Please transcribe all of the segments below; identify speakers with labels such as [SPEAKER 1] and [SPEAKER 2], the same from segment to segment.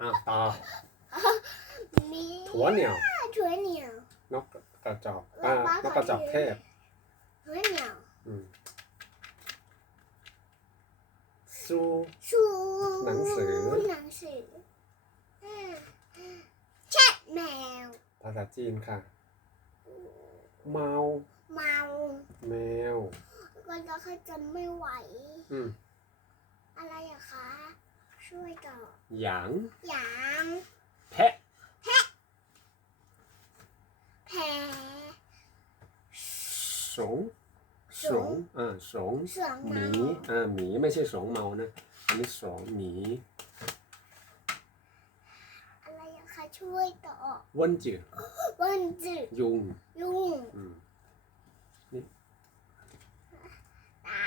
[SPEAKER 1] อะต่อ
[SPEAKER 2] มี
[SPEAKER 1] ถั่วเหนียว
[SPEAKER 2] ถั่วเหนียวน
[SPEAKER 1] กกระจอกอ่านกกระจอกเทศ
[SPEAKER 2] ถั่วเหนียว
[SPEAKER 1] อืมสู้
[SPEAKER 2] ชู
[SPEAKER 1] หนังสือ
[SPEAKER 2] หนังสืออืมเช็ดแมว
[SPEAKER 1] ภาษาจีนค่ะ เมา
[SPEAKER 2] เมา
[SPEAKER 1] แมว
[SPEAKER 2] ก็จะเคยจำไม่ไหว
[SPEAKER 1] อืม
[SPEAKER 2] อะไรอะคะ ช่วยต่อ
[SPEAKER 1] หยาง
[SPEAKER 2] หยาง
[SPEAKER 1] แพะ
[SPEAKER 2] แพร
[SPEAKER 1] สงสงอ่าสง
[SPEAKER 2] เสือ
[SPEAKER 1] ห
[SPEAKER 2] เมา
[SPEAKER 1] มีอ่าหมีไม่ใช่สงเมานะอันนี้สองหมี
[SPEAKER 2] อะไรอะคะช่วยต่อ
[SPEAKER 1] เวันจือ
[SPEAKER 2] วันจืด
[SPEAKER 1] ยุง
[SPEAKER 2] ลุง
[SPEAKER 1] อืม
[SPEAKER 2] ตา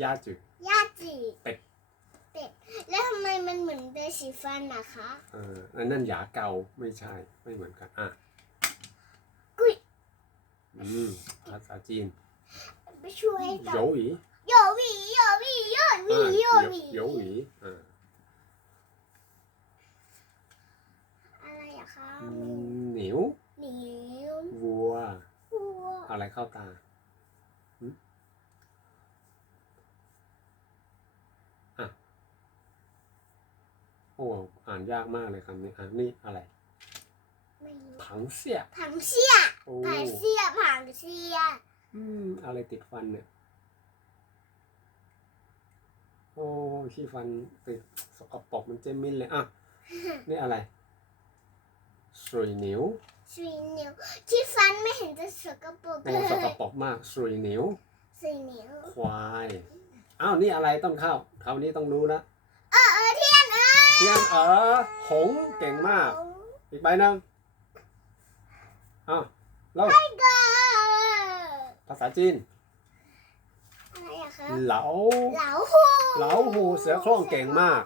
[SPEAKER 2] ยา
[SPEAKER 1] จือา
[SPEAKER 2] จี
[SPEAKER 1] เป็ด
[SPEAKER 2] เป็ด แล้วทำไม มันเหมือนเบสสีฟันนะคะ
[SPEAKER 1] เอออันนั้นหยาเกาไม่ใช่ไม่เหมือนกันอะ
[SPEAKER 2] กุย
[SPEAKER 1] อืมภาษาจีน
[SPEAKER 2] ไปช่วยต่อ
[SPEAKER 1] โยหวี
[SPEAKER 2] โยหวีโยหวีโยหวี
[SPEAKER 1] อ่า
[SPEAKER 2] โยหวี
[SPEAKER 1] โยหวีอ่า
[SPEAKER 2] อะไรอะคะ
[SPEAKER 1] อืมหนิว
[SPEAKER 2] เหนียว
[SPEAKER 1] วัว
[SPEAKER 2] วัว
[SPEAKER 1] อะไรเข้าตาหึอะ โอ้อ่านยากมากเลยคำนี้อะนี่อะไร
[SPEAKER 2] ไม่รู้
[SPEAKER 1] ผังเสีย
[SPEAKER 2] ผังเสีย
[SPEAKER 1] โอ้
[SPEAKER 2] ผังเสียผังเสีย
[SPEAKER 1] อืมอะไรติดฟันเนี่ยโอ้ขี้ฟันติดสกปรกมันเจมินเลยอะนี่อะไรสุยหนิว
[SPEAKER 2] สีเหนียวที่ฟันไม่เห็นจะสกปรก
[SPEAKER 1] โอ้
[SPEAKER 2] เล
[SPEAKER 1] สก
[SPEAKER 2] ย
[SPEAKER 1] ปรกมากสุยหนิว
[SPEAKER 2] สีเหนียว
[SPEAKER 1] ควายอ้าวนี่อะไรต้นข้าวคราวนี้ต้องรู้แล้ว
[SPEAKER 2] เออเออเทียน เออ
[SPEAKER 1] เทียนเออหงส์เก่งมาก อีกใบหนึงอ้าวแล้ว
[SPEAKER 2] ก็
[SPEAKER 1] ภาษาจีน
[SPEAKER 2] อะไรอะคะ
[SPEAKER 1] เหลา
[SPEAKER 2] เหลาหู
[SPEAKER 1] เหลาหูเสือโคร่งเก่งมาก